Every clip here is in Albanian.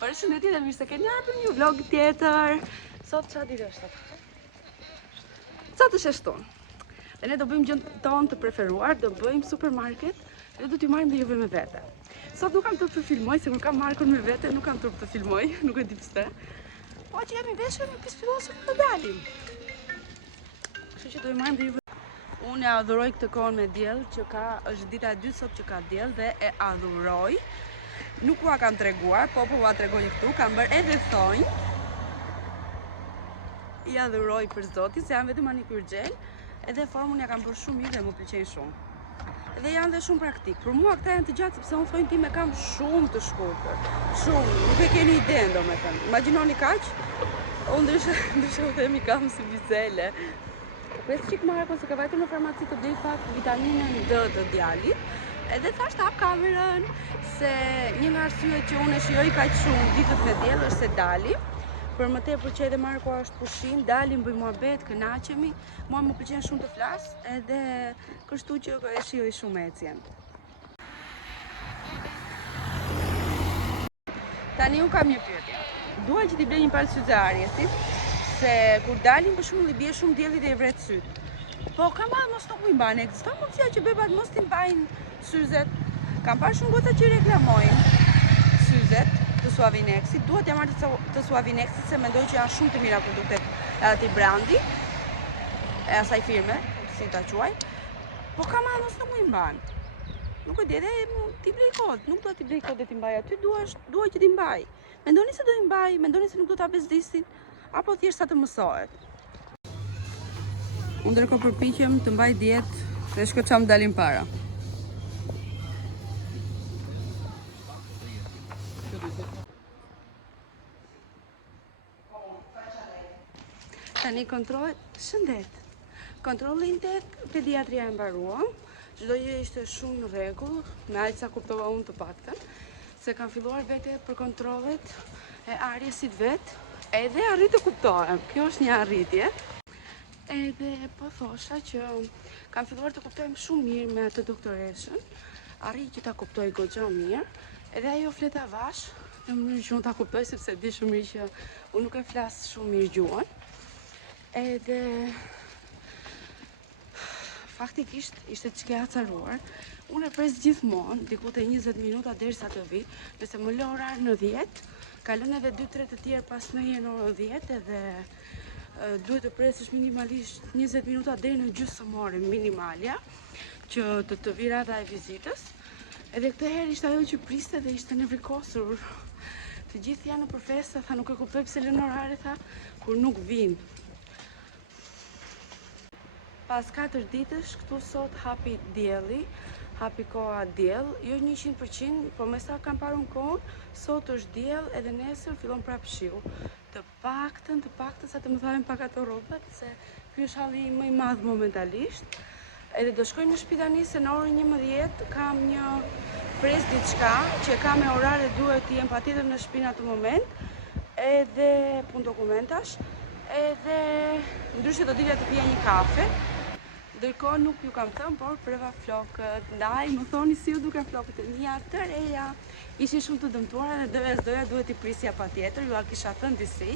Përshëndetje dhe mirë se keni ardhur në një vlog tjetër. Sot çfarë ditë është? Sot është shtunë. Dhe ne do bëjmë gjën tonë të preferuar, do bëjmë supermarket dhe do t'i marrim dhe juve me vete. Sot nuk kam turp të filmoj, se kur kam Markon me vete nuk kam turp të filmoj, nuk e di pse. Po që jemi veshur në pispillosur të dalim. Kështu që do i marrim dhe juve. Unë e adhuroj këtë kohën me diell, që është dita e dytë sot që ka diell dhe e adhuroj. Nuk ua kam treguar, po ua tregoj këtu, kam bërë edhe thonjë. I adhuroj për zotin, se janë vetëm manicure gel, edhe formën ja kam bërë shumë mirë dhe më pëlqejnë shumë. Edhe janë dhe shumë praktik. Për mua këta janë të gjatë sepse unë thonjën time kam shumë të shkurtër. Shumë, nuk e keni ide domethënë. Imagjinoni kaq, unë ndryshe u themi kam si bizele. Pres çik Marko se ka vajtur në farmaci të blej pak vitaminën D të djalit. Edhe thash të hap kamerën, se një nga arsyet që unë e shijoj kaq shumë ditët me diell është se dalim. Për më tepër që edhe Marko është pushim, dalim, bëjmë muhabet, kënaqemi. Mua më pëlqen shumë të flas, edhe kështu që e shijoj shumë ecjen. Tani unë kam një pyetje. Dua që t'i blej një palë syze Ariesit, se kur dalim për shembull i bie shumë dielli dhe i vret syt. Po kam marrë mos nuk i mban, ekziston mundësia që bebat mos t'i mbajnë syzet. Kam parë shumë goca që reklamojnë syzet të Suavinexit. Duhet t'ja marrë të Suavinexit se mendoj që janë shumë të mira produktet e atij brandi, e asaj firme, si ta quaj. Po kam marrë mos nuk i mban. Nuk e di, edhe t'i blej kod, nuk do t'i blej kod dhe t'i mbaj aty, dua që t'i mbaj. Mendoni se do i mbaj, mendoni se nuk do ta bezdisnin, apo thjesht sa të mësohet. Unë ndërkohë përpiqem të mbaj dietë dhe shkoj çam dalim para. Tani shëndet. Kontrollin tek pediatria e mbaruam. Çdo gjë ishte shumë në rregull, me aq sa kuptova unë të paktën, se kam filluar vete për kontrollet e Ariesit vet, edhe arrit të kuptohem. Kjo është një arritje. Edhe po thosha që kam filluar të kuptojmë shumë mirë me atë doktoreshën. Arrit që ta kuptoj goxha mirë, edhe ajo flet avash, në mënyrë që unë ta kuptoj sepse di shumë mirë që unë nuk e flas shumë mirë gjuhën. Edhe faktikisht ishte çka e acaruar. Unë e pres gjithmonë, diku te 20 minuta derisa të vi, nëse më lë orar në 10, kalon edhe 2-3 të tjerë pas meje në orën 10, edhe duhet të presësh minimalisht 20 minuta deri në gjysmore minimalja, që të vi rada e vizitës. Edhe këtë herë ishte ajo që priste dhe ishte nevrikosur. Të gjithë janë në përfesta, tha nuk e kuptoj pse lën orare, tha, kur nuk vinë. Pas 4 ditësh, këtu sot hapi dielli, hapi koha diell, jo 100%, po me sa kam parë unë kohën, sot është diell edhe nesër fillon prapë shiu. Të paktën sa të më thajnë pak ato rrobat, se ky është halli më i madh momentalisht. Edhe do shkoj në shtëpi tani se në orën 11 kam një pres diçka që kam me orare duhet të jem patjetër në shtëpi në atë moment, edhe punë dokumentash, edhe ndryshe do dilja të pija një kafe. Ndërkohë nuk ju kam thënë, por preva flokët. Ndaj, më thoni si ju duken flokët e mia të reja. Ishin shumë të dëmtuara dhe doja duhet i prisja patjetër, ju a kisha thënë disi.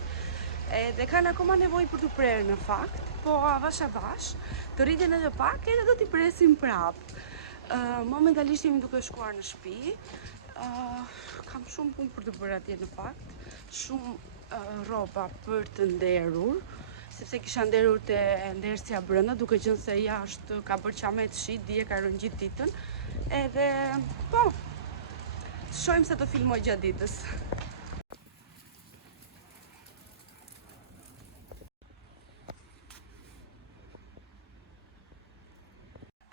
Dhe kanë akoma nevojë për të prerë në fakt, po avash, të rriten edhe pak edhe do t'i presim prapë. Momentalisht jemi duke shkuar në shtëpi. Kam shumë punë për të bërë atje në fakt, shumë rroba për të nderur, sepse kisha nderur te ndersja brenda, duke qenë se jashtë ka bërë qamet shi, dije ka rënë gjithë ditën. Edhe po, shohim se të filmoj gjatë ditës.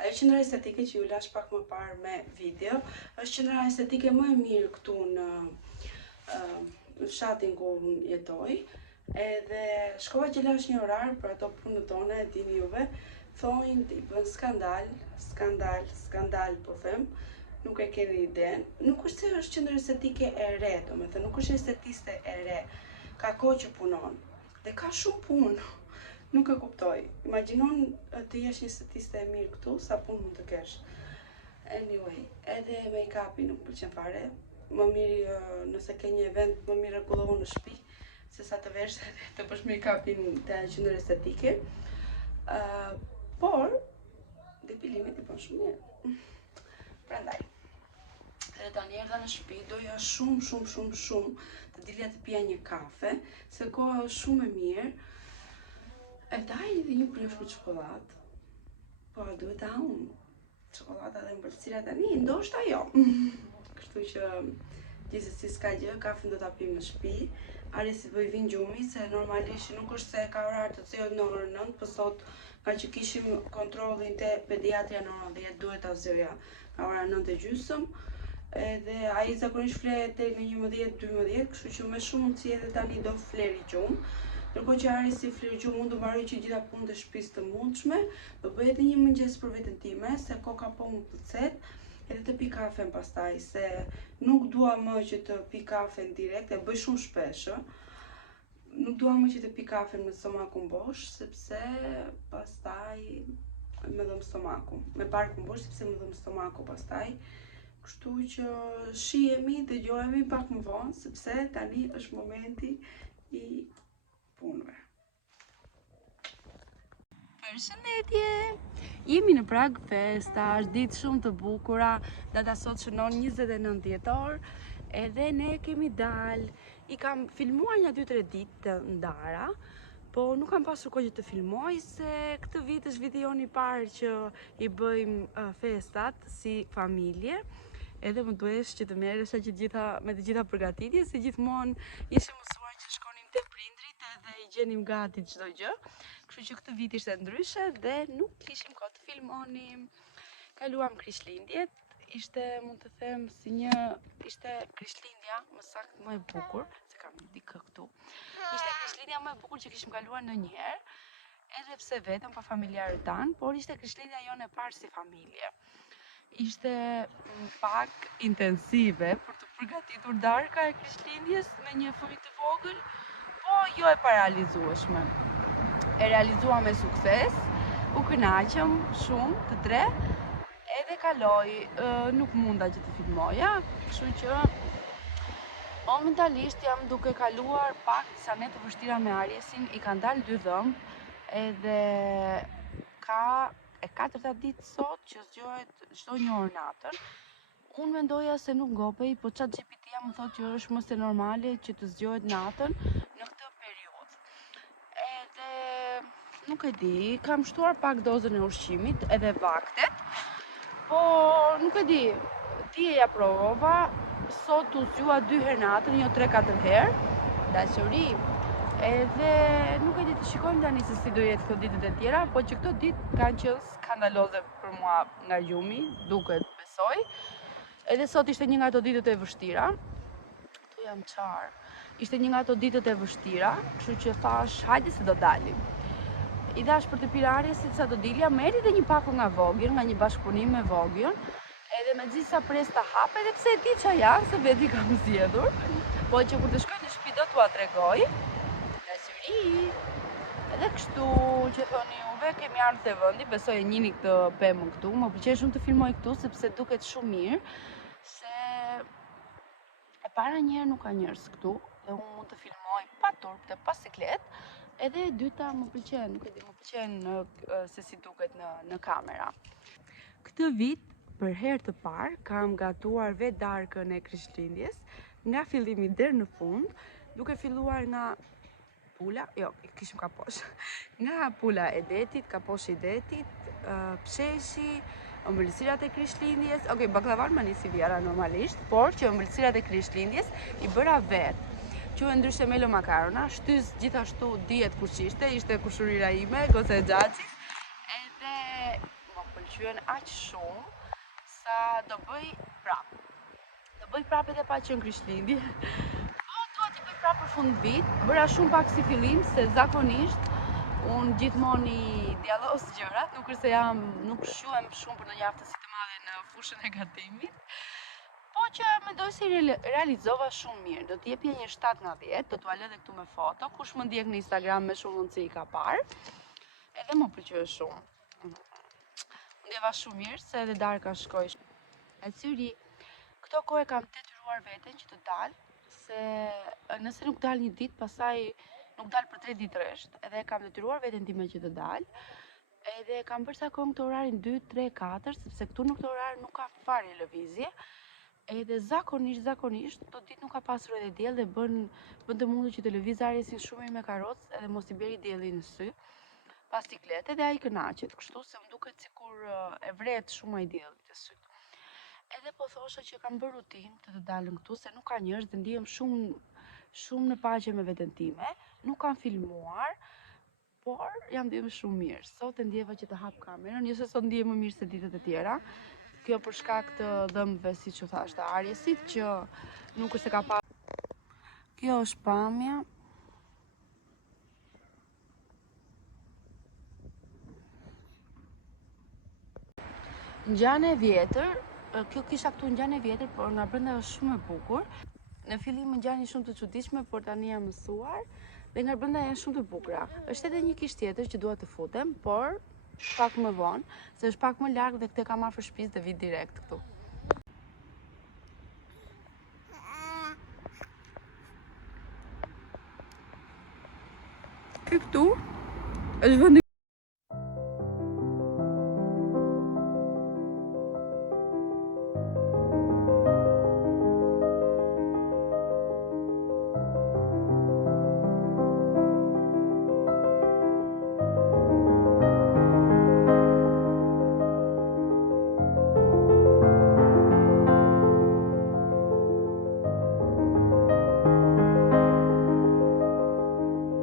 Ajo qendra estetike që ju lash pak më parë me video, është qendra estetike më e mirë këtu në fshatin ku jetoj. Edhe shkova që lash një orar për ato punët tona, e dini juve, thonjnë i bën skandal, po them, nuk e keni iden. Nuk është se është qendër estetike e re, domethënë nuk është estetiste e re, ka kohë që punon, dhe ka shumë punë, nuk e kuptoj. Imagjinon të jesh një estetiste e mirë këtu, sa punë mund të kesh. Anyway, edhe make-upi nuk pëlqen fare, më mirë nëse ke një event më mirë rregullohu në shtëpi se sa të vesh të bësh make-upin te qendra estetike. Por depilimet i bën shumë mirë. Prandaj edhe tani erdha në shtëpi, doja shumë të dilja të pija një kafe, se koha është shumë e mirë. E daj edhe një briosh me çokoladë. Po duhet ta unë. Çokolada dhe mbërësira tani, ndoshta jo. Kështu që gjithsesi s'ka gjë, kafen do ta pim në shtëpi. Ari si po i vin gjumi, se normalisht nuk është se ka orar të zgjohet në orën 9, po sot nga që kishim kontrollin te pediatria në orën 10, duhet ta zgjoja nga ora 9:30. Edhe ai zakonisht flet deri në 11-12, kështu që me shumë mundësi edhe tani do fleri gjumë. Ndërkohë që Ari si fler gjumë, unë do mbaroj që gjitha punët e shtëpisë të mundshme, do bëj edhe një mëngjes për veten time, se koka po më pëlqet, edhe të pi kafen pastaj, se nuk dua më që të pi kafen direkt, e bëj shumë shpesh. Nuk dua më që të pi kafen me stomakun bosh, sepse pastaj më dhëm stomaku. Me barkun bosh, sepse më dhëm stomaku pastaj. Kështu që shihemi, dëgjohemi pak më vonë, sepse tani është momenti i punëve. Përshëndetje! Jemi në Prag Festa, është ditë shumë të bukura, data sot shënon 29 dhjetor, edhe ne kemi dalë. I kam filmuar një 2-3 ditë të ndara, po nuk kam pasur kohë të filmoj, se këtë vit është viti jon i parë që i bëjmë festat si familje. Edhe më duhesh që të merresha me të gjitha përgatitjet, se gjithmonë ishim mësuar që shkonim te prindrit edhe i gjenim gati çdo gjë. Kështu që këtë vit ishte ndryshe dhe nuk kishim kohë të filmonim. Kaluam Krishtlindjet, ishte, mund të them, ishte Krishtlindja më saktë më e bukur, se kam një dikë këtu. Ishte Krishtlindja më e bukur që kishim kaluar ndonjëherë, edhe pse vetëm pa familjarët tanë, por ishte Krishtlindja jonë e parë si familje. Ishte pak intensive për të përgatitur darka e Krishtlindjes me një fëmijë të vogël, po jo e parealizueshme. E realizuam me sukses, u kënaqëm shumë të tre, edhe kaloi, nuk munda që të filmoja, kështu që momentalisht jam duke kaluar pak disa ne të vështira me Arjesin, i kanë dalë 2 dhëmbë, edhe ka e 4-ta ditë sot që zgjohet çdo një orë natën. Unë mendoja se nuk ngopej, po ChatGPT-ja më thotë që është më se normale që të zgjohet natën në këtë periudhë. Edhe nuk e di, kam shtuar pak dozën e ushqimit edhe vaktet, po nuk e di, dje ja provova, sot u zgjua 2 herë natën, jo 3-4 herë, dashuri. Edhe nuk e di, të shikojmë tani se si do jetë këto ditët e tjera, po që këto ditë kanë qenë skandaloze për mua nga gjumi, duket, besoj. Edhe sot ishte një nga ato ditët e vështira. Tu jam qarë. Ishte një nga ato ditët e vështira, kështu që thash, hajde se do dalim. I dash për të pirë Arjesit sa do dilja, merri dhe një pako nga Vogjën, nga një bashkëpunim me Vogjën, edhe me gjithë sa pres të hap, edhe pse e di qa janë, se veti kam zgjedhur, po që kur të shkoj në shtëpi do t'ua tregoj. Edhe kështu që thoni juve, kemi ardhur te vendi, besoj e njihni këtë pemën këtu, më pëlqen shumë të filmoj këtu sepse duket shumë mirë, se e para një herë nuk ka njerëz këtu dhe unë mund të filmoj pa turp dhe pa siklet, edhe e dyta më pëlqen, nuk e di, më pëlqen se si duket në kamera. Këtë vit, për herë të parë, kam gatuar vetë darkën e Krishtlindjes, nga fillimi deri në fund, duke filluar nga pula, jo, kishim kaposh. Nga pula e detit, kaposhi i detit, psheshi, ëmbëlsirat e Krishtlindjes. Okej, baklavar më nisi vjera normalisht, por që ëmbëlsirat e Krishtlindjes i bëra vetë. Quhet ndryshe Melo Makarona, shtys gjithashtu dihet kush ishte kushurira ime, Goca e Xhaxhit. Edhe më pëlqyen aq shumë sa do bëj prapë. Do bëj prapë edhe pa qenë Krishtlindje. Pra për fund vit, bëra shumë pak si fillim, se zakonisht unë gjithmonë i djallos gjërat, nuk është se nuk shuhem shumë për ndonjë aftësi të madhe në fushën e gatimit, po që mendoj se i realizova shumë mirë. Do t'jepja një 7 nga 10, do t'ua lë edhe këtu me foto, kush më ndjek në Instagram me shumë mundësi i ka parë, edhe më pëlqeu shumë. Ndjeva shumë mirë, se edhe darka shkoj. E syri, këto kohë kam detyruar detyruar veten që të dal, se nëse nuk dal një ditë, pastaj nuk dal për 3 ditë rresht. Edhe kam detyruar veten time që të dal. Edhe kam përcaktuar këtë orarin 2, 3, 4, sepse këtu në këtë orar nuk ka fare lëvizje. Edhe zakonisht këtë ditë nuk ka pasur edhe diell dhe bën të mundur që të lëviz Ariesin shumë mirë me karrocë edhe mos i bjerë dielli në sy pas ciklete dhe ai kënaqet, kështu se më duket sikur e vret shumë ai dielli te syt. Edhe po thosha që kam bërë rutinë të dalën këtu se nuk ka njerëz dhe ndihem shumë në paqe me veten time. Nuk kam filmuar, por jam ndihem shumë mirë. Sot e ndjeva që të hap kamerën, jo se sot ndihem më mirë se ditët e tjera. Kjo për shkak të dhëmbëve, siç u thash, të Ariesit, që nuk është se ka pasur. Kjo është pamja. Ngjana e vjetër, kjo kisha këtu ngjana e vjetër, por nga brenda është shumë e bukur. Në fillim më ngjani shumë të çuditshme, por tani jam mësuar dhe nga brenda janë shumë të bukura. Është edhe një kish tjetër që dua të futem, por pak më vonë, se është pak më larg dhe këtë kam afër shtëpisë dhe vi direkt këtu. Këtu është vendi